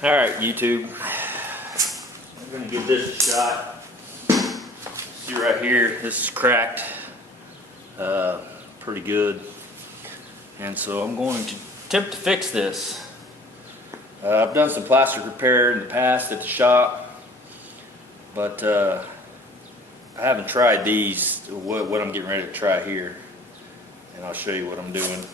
Alright, YouTube. I'm going to give this a shot. See right here, this is cracked. Pretty good. And so I'm going to attempt to fix this. I've done some plastic repair in the past at the shop, but I haven't tried these, what I'm getting ready to try here. And I'll show you what I'm doing.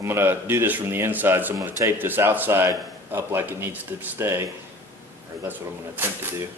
I'm going to do this from the inside, so I'm going to tape this outside up like it needs to stay, or that's what I'm going to attempt to do.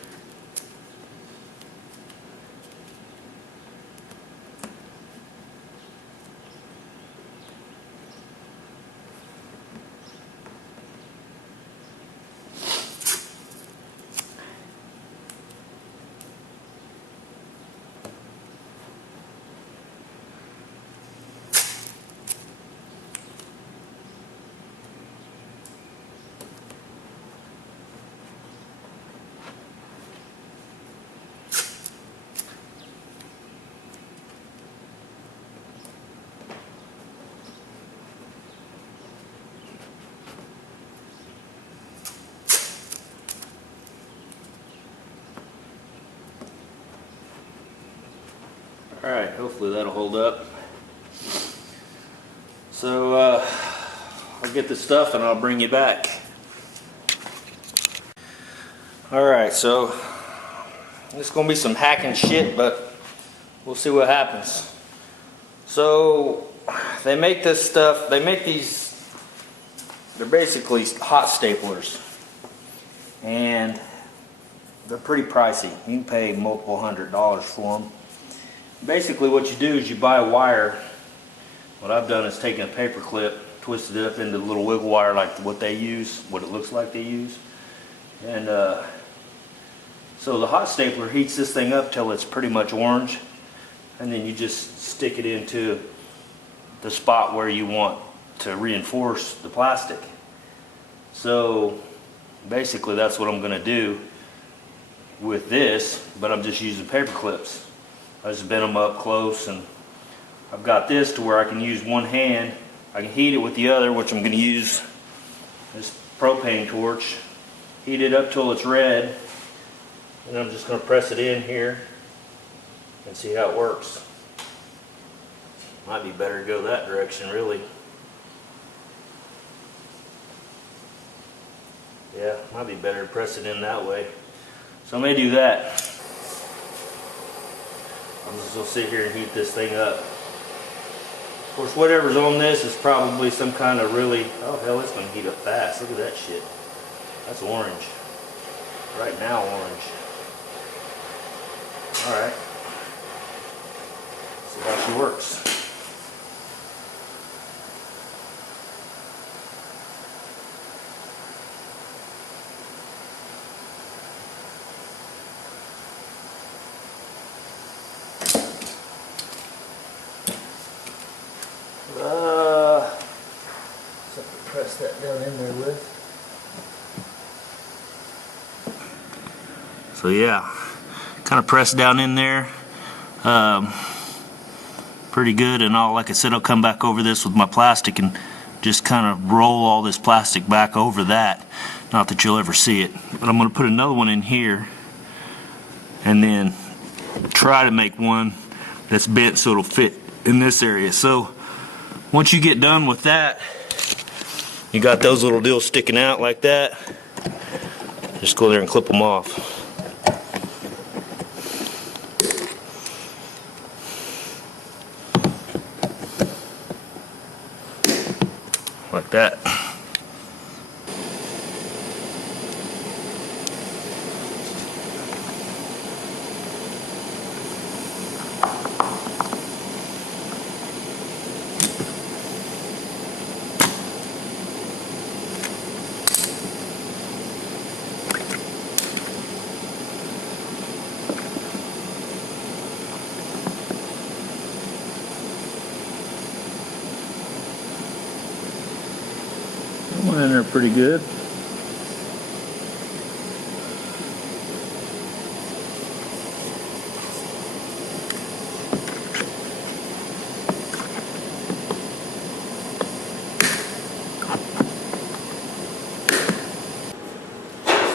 Alright, hopefully that'll hold up. So I'll get this stuff and I'll bring you back. Alright, so it's going to be some hacking shit, but we'll see what happens. So they make this stuff, they make these, they're basically hot staplers. And they're pretty pricey. You can pay multiple $100s for them. Basically what you do is you buy a wire. What I've done is taken a paper clip, twisted it up into a little wiggle wire like what they use, what it looks like they use. And so the hot stapler heats this thing up till it's pretty much orange, and then you just stick it into the spot where you want to reinforce the plastic. So basically that's what I'm going to do with this, but I'm just using paper clips. I just bent them up close, and I've got this to where I can use one hand. I can heat it with the other, which I'm going to use this propane torch. Heat it up till it's red, and I'm just going to press it in here and see how it works. Might be better to go that direction, really. Yeah, might be better to press it in that way. So I may do that. I'm just going to sit here and heat this thing up. Of course, whatever's on this is probably some kind of really, oh hell, it's going to heat up fast. Look at that shit. That's orange. Right now, orange. Alright. See how she works. Press that down in there with. So yeah, kind of press down in there. Pretty good, and like I said, I'll come back over this with my plastic and just kind of roll all this plastic back over that. Not that you'll ever see it, but I'm going to put another one in here and then try to make one that's bent so it'll fit in this area. So once you get done with that, you got those little deals sticking out like that. Just go there and clip them off. Like that. Went in there pretty good.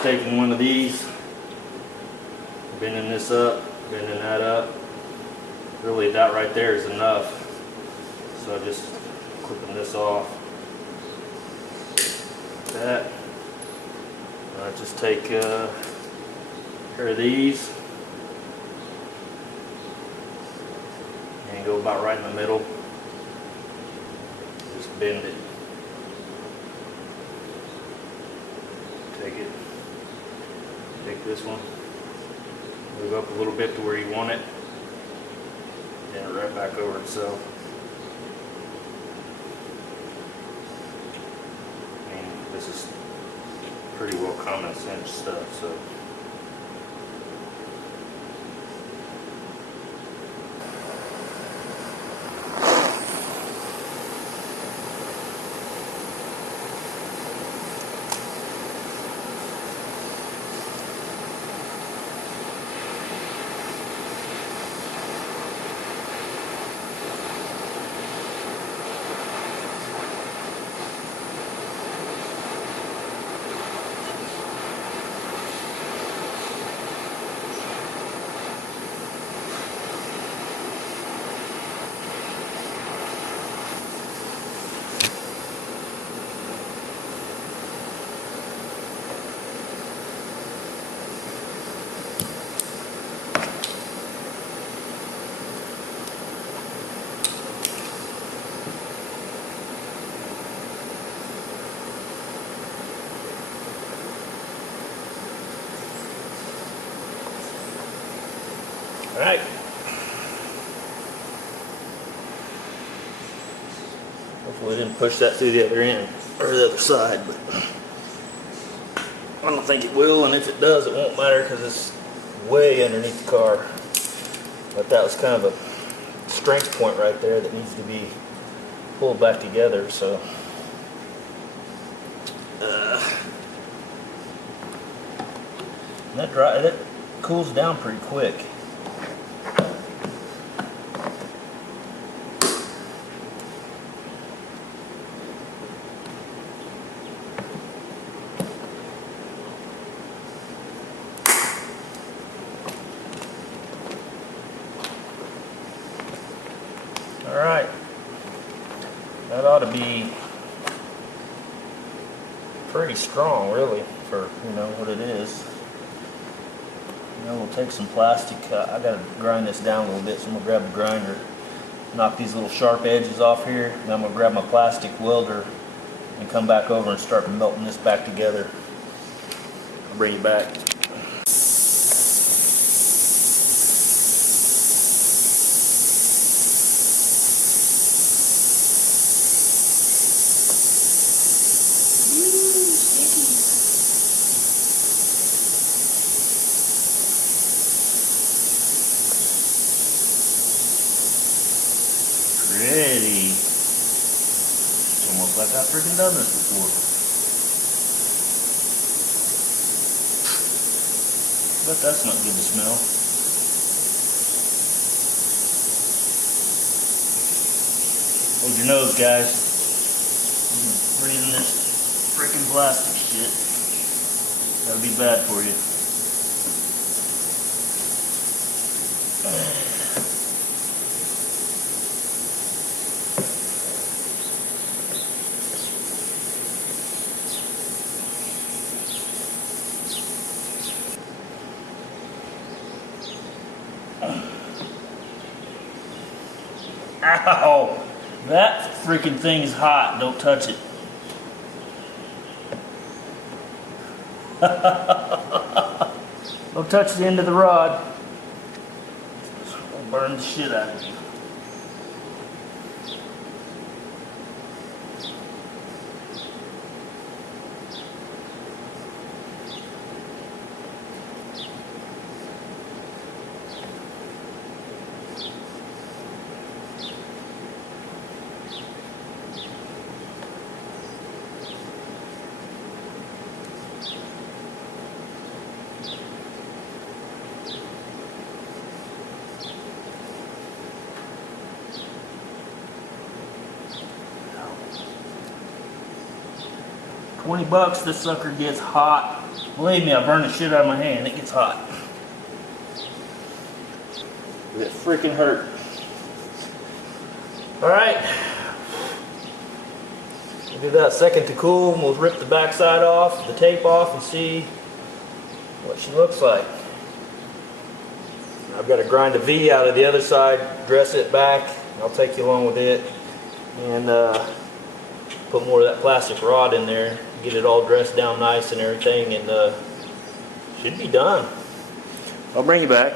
just taking one of these, bending this up, bending that up. Really, that right there is enough. So just clipping this off. That. I just take a pair of these and go about right in the middle. Just bend it. Take this one, move up a little bit to where you want it, and right back over itself. I mean, this is pretty well common sense stuff, so. All right. Hopefully I didn't push that through the other end, or the other side, but I don't think it will, and if it does, it won't matter because it's way underneath the car. But that was kind of a strength point right there that needs to be pulled back together, so. That cools down pretty quick. All right, that ought to be pretty strong, really, for what it is. We'll take some plastic. I gotta grind this down a little bit, so I'm gonna grab the grinder, knock these little sharp edges off here, and I'm gonna grab my plastic welder and come back over and start melting this back together. I'll bring you back. Pretty. It's almost like I've freaking done this before. But that's not good to smell. Hold your nose, guys. You're breathing this freaking plastic shit. That'll be bad for you. Ow! That freaking thing is hot. Don't touch it. Don't touch the end of the rod. It'll burn the shit out of you. $20, this sucker gets hot Believe me, I burn the shit out of my hand. It gets hot. It freaking hurt. Alright. We'll give that a second to cool. We'll rip the back side off, the tape off, and see what she looks like. I've got to grind a V out of the other side, dress it back. I'll take you along with it. And put more of that plastic rod in there. Get it all dressed down nice and everything. And should be done. I'll bring you back.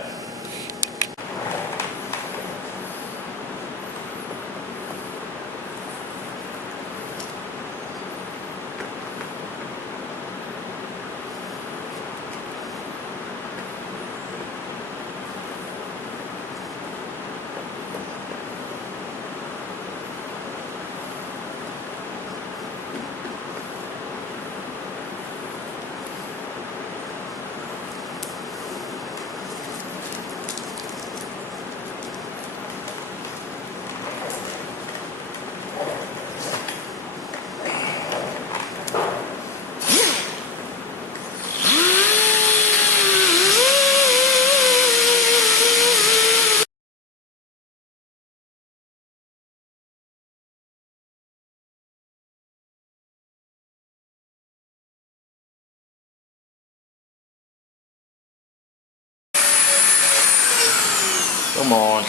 Come on.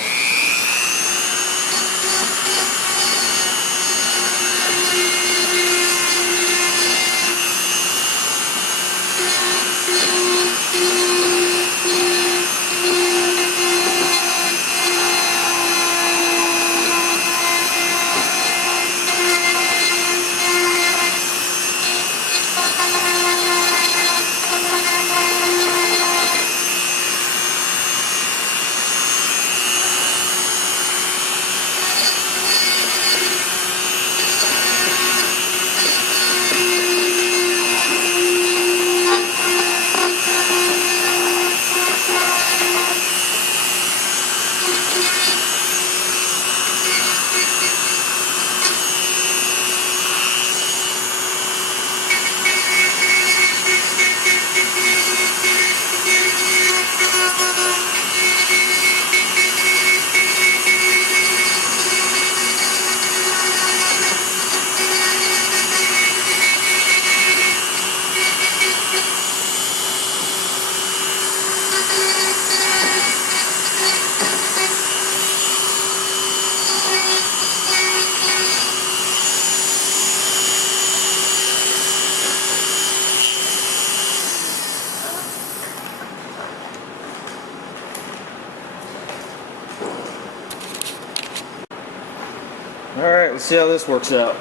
Alright, let's see how this works out.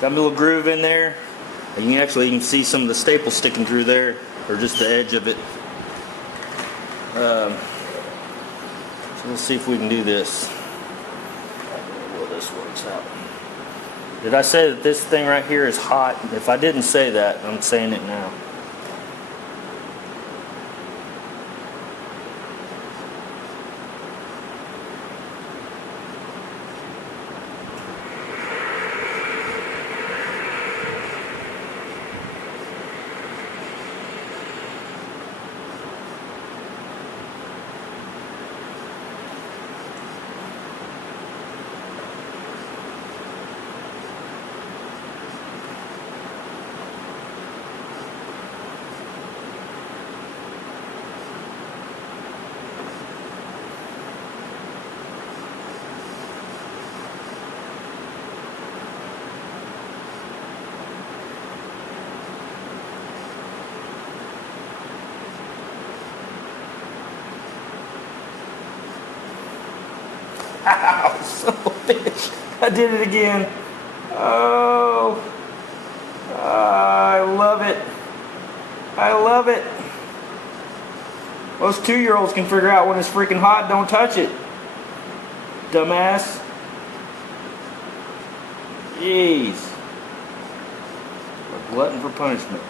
Got a little groove in there. You can actually even see some of the staples sticking through there, or just the edge of it. So let's see if we can do this. Well, this works out. Did I say that this thing right here is hot? If I didn't say that, I'm saying it now. Ow, son of a bitch. I did it again. Oh, I love it. I love it. Most 2-year-olds can figure out when it's freaking hot, don't touch it. Dumbass. Jeez. A glutton for punishment.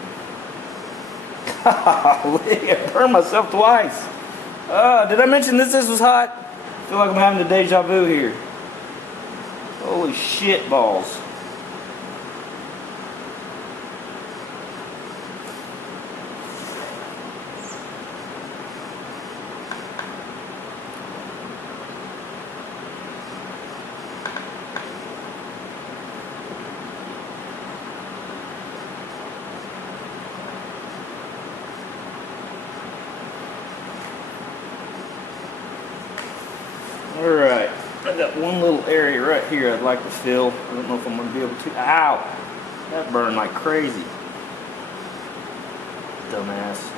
Golly, I burned myself twice. Did I mention this was hot? I feel like I'm having a deja vu here. Holy shit balls. got one little area right here I'd like to fill. I don't know if I'm going to be able to. Ow! That burned like crazy. Dumbass.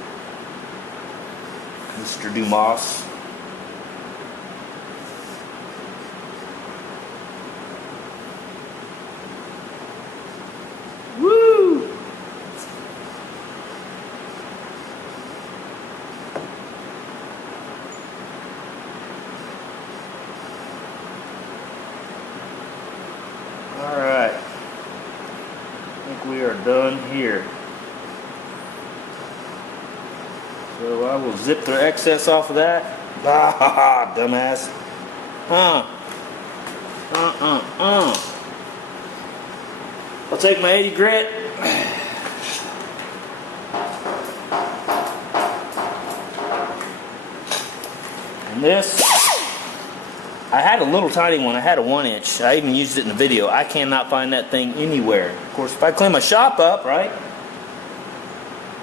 Mr. Dumas. Woo! Alright. I think we are done here. So I will zip the excess off of that. Ah ha ha, dumbass. I'll take my 80 grit. And this, I had a little tiny one. I had a 1-inch. I even used it in the video. I cannot find that thing anywhere. Of course, if I clean my shop up, right?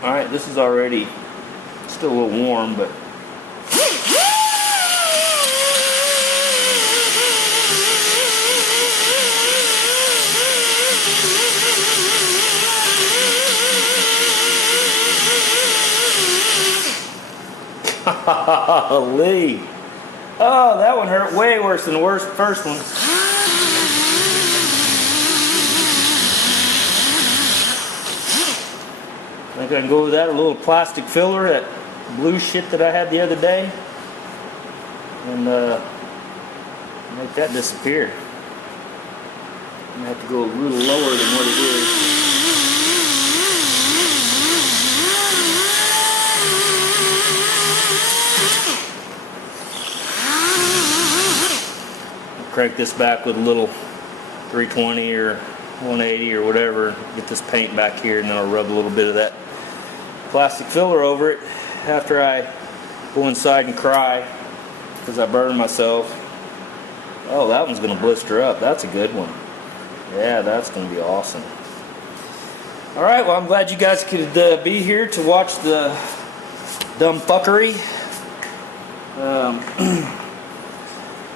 Alright, this is already still a little warm, but Lee. Oh, that one hurt way worse than the first one. I think I can go with that, a little plastic filler, that blue shit that I had the other day, and make that disappear. I'm gonna have to go a little lower than what it is. Crank this back with a little 320 or 180 or whatever, get this paint back here, and then I'll rub a little bit of that plastic filler over it after I go inside and cry because I burned myself. Oh, that one's gonna blister up. That's a good one. Yeah, that's gonna be awesome. Alright, well, I'm glad you guys could be here to watch the dumb fuckery.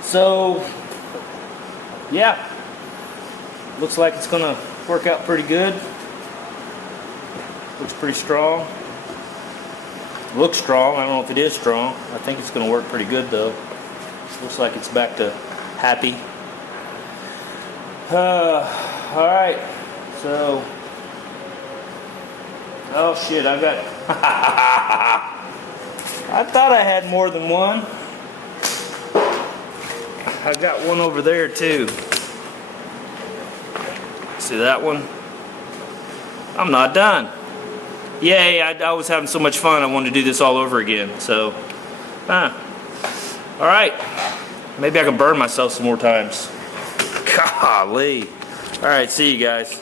So yeah, looks like it's gonna work out pretty good. Looks pretty strong. Looks strong. I don't know if it is strong. I think it's gonna work pretty good though. Looks like it's back to happy. Alright, so oh shit, I got I thought I had more than one. I got one over there too. See that one? I'm not done. Yay, I was having so much fun I wanted to do this all over again. So, alright. Maybe I can burn myself some more times. Golly. Alright, see you guys.